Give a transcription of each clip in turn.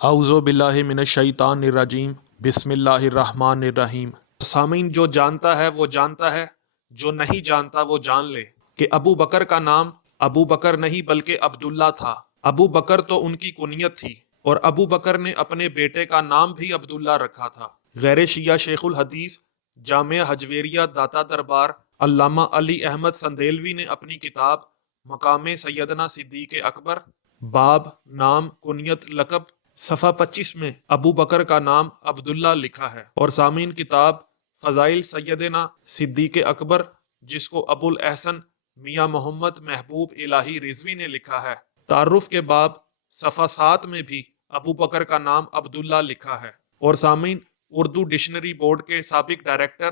اعوذ باللہ من الشیطان الرجیم بسم اللہ الرحمن الرحیم۔ سامعین، جو جانتا ہے وہ جانتا ہے، جو نہیں جانتا وہ جان لے کہ ابو بکر کا نام ابو بکر نہیں بلکہ عبداللہ تھا۔ ابو بکر تو ان کی کنیت تھی، اور ابو بکر نے اپنے بیٹے کا نام بھی عبداللہ رکھا تھا۔ غیر شیعہ شیخ الحدیث جامعہ حجویریہ داتا دربار علامہ علی احمد سندیلوی نے اپنی کتاب مقام سیدنا صدیق اکبر باب نام کنیت لقب صفحہ 25 میں ابو بکر کا نام عبداللہ لکھا ہے۔ اور سامعین، کتاب فضائل سیدنا صدیق اکبر جس کو ابو الاحسن میاں محمد محبوب الہی رضوی نے لکھا ہے، تعارف کے باب صفحہ 7 میں بھی ابو بکر کا نام عبداللہ لکھا ہے۔ اور سامعین، اردو ڈکشنری بورڈ کے سابق ڈائریکٹر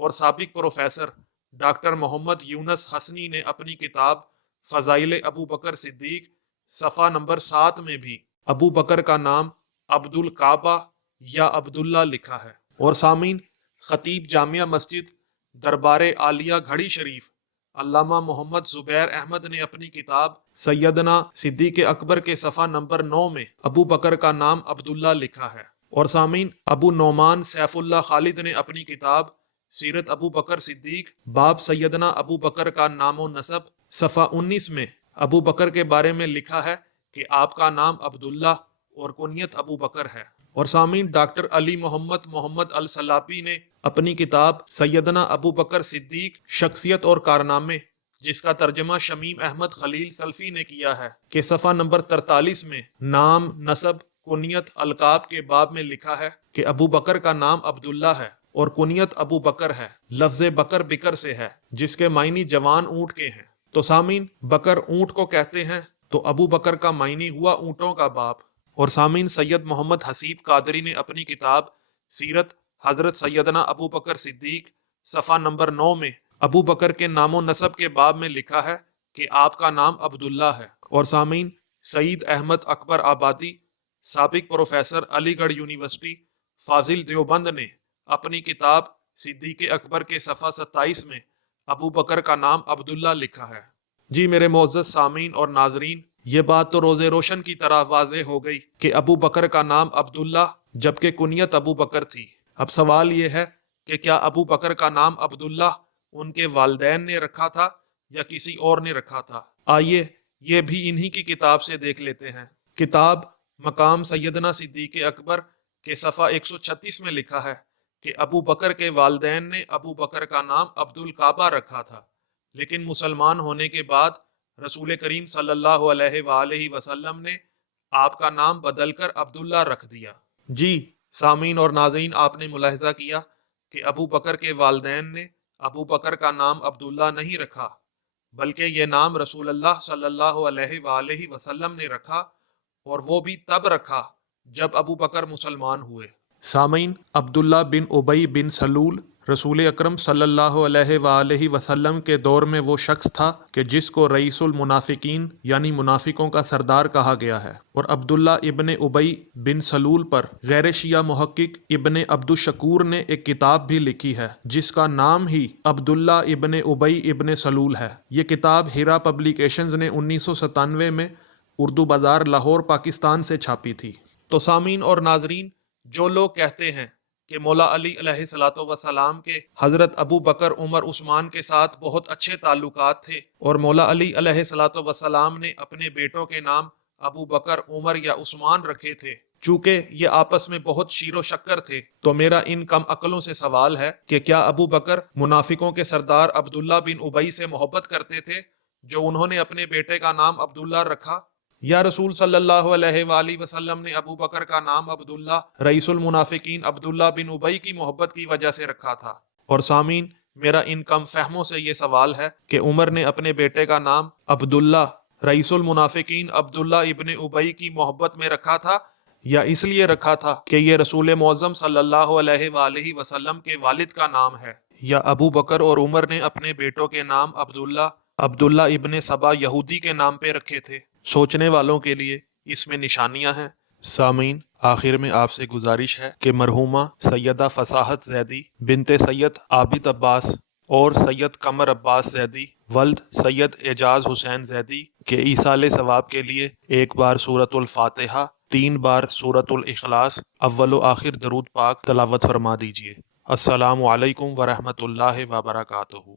اور سابق پروفیسر ڈاکٹر محمد یونس حسنی نے اپنی کتاب فضائل ابو بکر صدیق صفحہ نمبر 7 میں بھی ابو بکر کا نام عبد الکعبہ یا عبداللہ لکھا ہے۔ اور سامعین، خطیب جامعہ مسجد دربار عالیہ گھڑی شریف علامہ محمد زبیر احمد نے اپنی کتاب سیدنا صدیق اکبر کے صفحہ نمبر 9 میں ابو بکر کا نام عبداللہ لکھا ہے۔ اور سامعین، ابو نعمان سیف اللہ خالد نے اپنی کتاب سیرت ابو بکر صدیق باب سیدنا ابو بکر کا نام و نسب صفحہ 19 میں ابو بکر کے بارے میں لکھا ہے کہ آپ کا نام عبداللہ اور کنیت ابو بکر ہے۔ اور سامعین، ڈاکٹر علی محمد السلابی نے اپنی کتاب سیدنا ابو بکر صدیق شخصیت اور کارنامے جس کا ترجمہ شمیم احمد خلیل سلفی نے کیا ہے کہ صفحہ نمبر 43 میں نام، نسب، کنیت، القاب کے باب میں لکھا ہے کہ ابو بکر کا نام عبداللہ ہے اور کنیت ابو بکر ہے۔ لفظ بکر بکر سے ہے جس کے معنی جوان اونٹ کے ہیں۔ تو سامعین، بکر اونٹ کو کہتے ہیں، تو ابو بکر کا معنی ہوا اونٹوں کا باپ۔ اور سامعین، سید محمد حسیب قادری نے اپنی کتاب سیرت حضرت سیدنا ابو بکر صدیق صفحہ نمبر 9 میں ابو بکر کے نام و نسب کے باب میں لکھا ہے کہ آپ کا نام عبداللہ ہے۔ اور سامعین، سعید احمد اکبر آبادی سابق پروفیسر علی گڑھ یونیورسٹی فاضل دیوبند نے اپنی کتاب صدیق اکبر کے صفحہ 27 میں ابو بکر کا نام عبداللہ لکھا ہے۔ جی میرے معزز سامعین اور ناظرین، یہ بات تو روز روشن کی طرح واضح ہو گئی کہ ابو بکر کا نام عبداللہ جبکہ کنیت ابو بکر تھی۔ اب سوال یہ ہے کہ کیا ابو بکر کا نام عبداللہ ان کے والدین نے رکھا تھا یا کسی اور نے رکھا تھا؟ آئیے یہ بھی انہی کی کتاب سے دیکھ لیتے ہیں۔ کتاب مقام سیدنا صدیق اکبر کے صفحہ 136 میں لکھا ہے کہ ابو بکر کے والدین نے ابو بکر کا نام عبد الکعبہ رکھا تھا، لیکن مسلمان ہونے کے بعد رسول کریم صلی اللہ علیہ وآلہ وسلم نے آپ کا نام بدل کر عبداللہ رکھ دیا۔ جی سامعین اور ناظرین، آپ نے ملاحظہ کیا کہ ابو بکر کے والدین نے ابو بکر کا نام عبداللہ نہیں رکھا، بلکہ یہ نام رسول اللہ صلی اللہ علیہ وآلہ وسلم نے رکھا، اور وہ بھی تب رکھا جب ابو بکر مسلمان ہوئے۔ سامعین، عبداللہ بن ابی بن سلول رسول اکرم صلی اللہ علیہ وآلہ وسلم کے دور میں وہ شخص تھا کہ جس کو رئیس المنافقین یعنی منافقوں کا سردار کہا گیا ہے۔ اور عبداللہ ابن ابی بن سلول پر غیر شیعہ محقق ابن عبد الشکور نے ایک کتاب بھی لکھی ہے جس کا نام ہی عبداللہ ابن ابی ابن سلول ہے۔ یہ کتاب ہیرا پبلیکیشنز نے 1997 میں اردو بازار لاہور پاکستان سے چھاپی تھی۔ تو سامعین اور ناظرین، جو لوگ کہتے ہیں کہ مولا علی علیہ الصلوۃ والسلام کے حضرت ابو بکر عمر عثمان کے ساتھ بہت اچھے تعلقات تھے، اور مولا علی علیہ الصلوۃ والسلام نے اپنے بیٹوں کے نام ابو بکر، عمر یا عثمان رکھے تھے چونکہ یہ آپس میں بہت شیر و شکر تھے، تو میرا ان کم عقلوں سے سوال ہے کہ کیا ابو بکر منافقوں کے سردار عبداللہ بن ابی سے محبت کرتے تھے جو انہوں نے اپنے بیٹے کا نام عبداللہ رکھا، یا رسول صلی اللہ علیہ وآلہ وسلم نے ابو بکر کا نام عبداللہ رئیس المنافقین عبداللہ بن ابی کی محبت کی وجہ سے رکھا تھا؟ اور سامعین، میرا ان کم فہموں سے یہ سوال ہے کہ عمر نے اپنے بیٹے کا نام عبداللہ رئیس المنافقین عبداللہ ابن ابی کی محبت میں رکھا تھا، یا اس لیے رکھا تھا کہ یہ رسول معظم صلی اللہ علیہ وآلہ وسلم کے والد کا نام ہے؟ یا ابو بکر اور عمر نے اپنے بیٹوں کے نام عبداللہ ابن سبا یہودی کے نام پہ رکھے تھے؟ سوچنے والوں کے لیے اس میں نشانیاں ہیں۔ سامعین، آخر میں آپ سے گزارش ہے کہ مرحومہ سیدہ فصاحت زیدی بنت سید عابد عباس اور سید قمر عباس زیدی ولد سید اعجاز حسین زیدی کے ایصال ثواب کے لیے ایک بار سورۃ الفاتحہ 3 بار سورۃ الاخلاص اول و آخر درود پاک تلاوت فرما دیجیے۔ السلام علیکم ورحمۃ اللہ وبرکاتہ۔